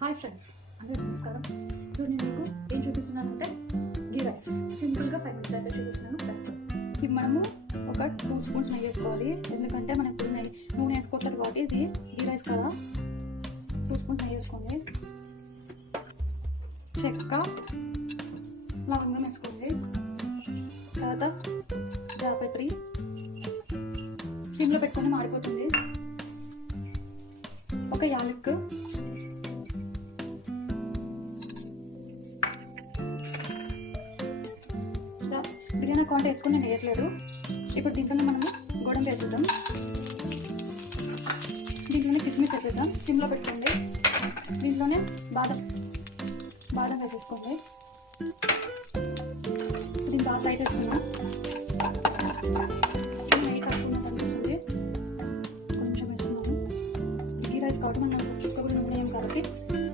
Hi friends, అందరికీ నమస్కారం. ఇప్పుడు నేను మీకు ఏం చూపిస్తున్నానంటే గీ రైస్. సింపుల్గా 5 minutes అయితే చూపిస్తున్నాను. ప్లస్ ఇప్పుడు మనము ఒక 2 స్పూన్స్ నెయ్యి వేసుకోవాలి. ఎందుకంటే మనం ఇప్పుడు నూనె వేసుకోవట్లేదు కాబట్టి ఇది గీ రైస్ కదా. 2 స్పూన్స్ నెయ్యి వేసుకోండి. చెక్క లవంగం వేసుకోండి. తర్వాత జాపత్రి సిమ్లో పెట్టుకొని మాడిపోతుంది. ఒక యాలక్, బిర్యానీ కాంట వేసుకొని నేను వేయట్లేదు. ఇప్పుడు దీంట్లోనే మనము గోడంబి వేసేద్దాం. దీంట్లోనే కిస్మిస్ వేసేద్దాం. సిమ్లో పెట్టుకోండి. దీంట్లోనే బాదం వేసేసుకోండి. దీన్ని బాగా ఫ్రై చేసుకున్నాం. నెయ్యి కట్టుకున్నట్టు అనిపిస్తుంది. కొంచెం వేసుకున్నాను. గీ రైస్ కాబట్టి మనం చుక్క కూడా నూనె ఏం కాబట్టి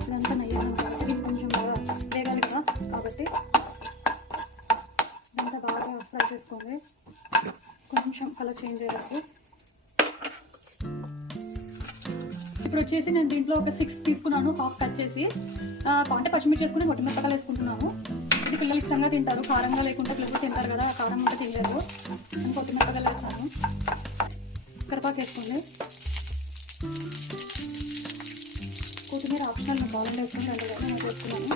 ఇదంతా నెయ్యి కాబట్టి దీన్ని కొంచెం బాగా వేగాలి కదా. కాబట్టి బాగా ఫ్రై చేసుకోండి. కొంచెం కలర్ చేంజ్ అయ్యేటప్పుడు. ఇప్పుడు వచ్చేసి నేను దీంట్లో ఒక 6 తీసుకున్నాను. హాఫ్ కట్ చేసి అంటే పచ్చిమిర్చి వేసుకుని మిరపకాయలు వేసుకుంటున్నాను. ఇది పిల్లలు ఇష్టంగా తింటారు. కారంగా లేకుండా పిల్లలు తింటారు కదా, కారం కూడా తినలేదు. నేను మిరపకాయలు వేస్తాను. కరివేపాకు వేసుకోండి. కొత్తిమీర ఆప్షనల్, నేను కావాలని వేసుకుని నేను వేసుకున్నాను.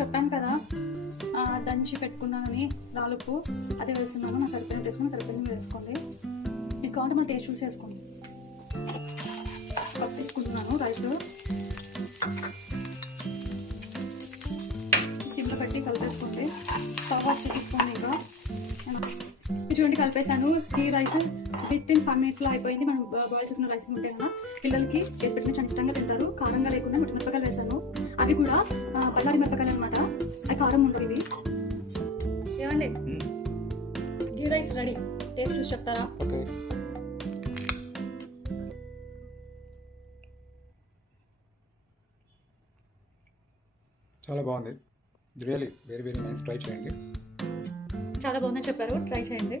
చెప్పాను కదా దంచి పెట్టుకున్నానని రాలుపు, అదే వేస్తున్నాను. నాకు సరిపోయిన వేసుకుని సరిపోయిన వేసుకోండి. మీకు కావాలంటే మన టేస్ట్ చూసి వేసుకోండి. పప్పు తీసుకుంటున్నాను. రైస్ సిమ్లో పెట్టి కలిపేసుకోండి. తర్వాత తీసుకోండి. ఇంకా చూడండి కలిపేసాను. ఈ రైస్ వితిన్ 5 minutesలో అయిపోయింది. మనం బాయిల్ చేసిన రైస్ ఉంటే కదా పిల్లలకి చేసి పెట్టిన చాలా ఇష్టంగా తింటారు. కారంగా లేకుండా మిరపకాయలు వేసాను. అవి కూడా బల్లారి మిరపకాయలు అనమాట. అవి కారం ఉండవు. ఇవి ఏమండి, గీ రైస్ రెడీ. టేస్ట్ చూసి చెప్తారా? చాలా బాగుంది. Really very very nice. Try చేయండి. చాలా బాగుందని చెప్పారు. ట్రై చేయండి.